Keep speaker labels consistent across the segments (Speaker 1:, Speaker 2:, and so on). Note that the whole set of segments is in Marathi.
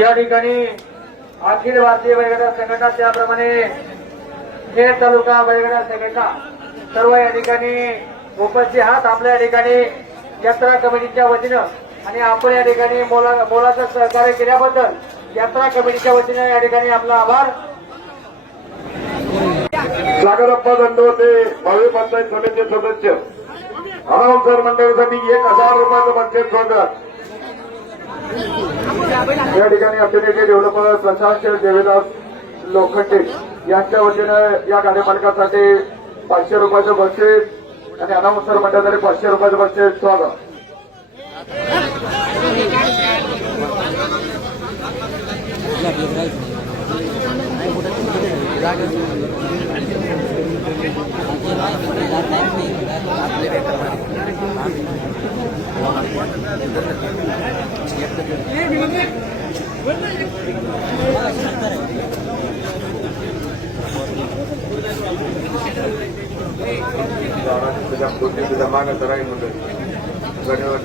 Speaker 1: या ठिकाणी अखिल भारतीय बैगडा संघटना त्याप्रमाणे खेळ तालुका बैगडा संघटना सर्व या ठिकाणी उपस्थित आहात. आपल्या या ठिकाणी यात्रा कमिटीच्या वतीनं आणि आपण या ठिकाणी मोला मोलाचं सहकार्य केल्याबद्दल यात्रा कमिटीच्या वतीने या ठिकाणी आपला आभार.
Speaker 2: सागरप्पा दंडवते भावी पंचायत समितीचे सदस्य. अनाउन्सर मंडळासाठी एक हजार रुपयाचं पंचायत स्वागत या ठिकाणी अभिनेते डेव्हलपर प्रशांत देवीदास लोखंडे यांच्या वतीनं या गाडीमालकासाठी पाचशे रुपयाचं बक्षीस आणि अनाउन्सर मंडळासाठी पाचशे रुपयाचं बक्षीस स्वागत. मान कराई मुझे धन्यवाद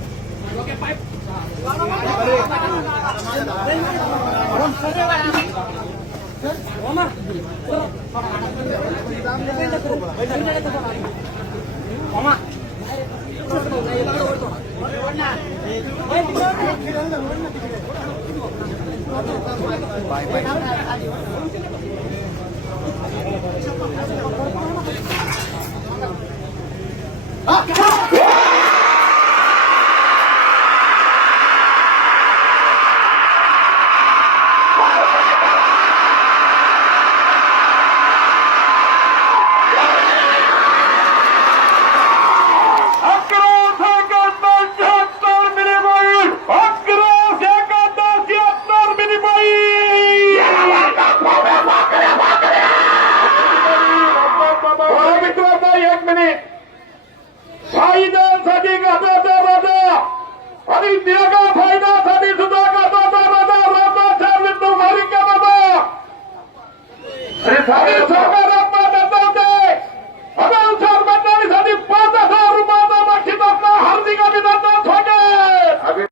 Speaker 2: Bye, bye. फायद्यासाठी घाताचा आणि देगा फायद्यासाठी सुद्धा घाताचा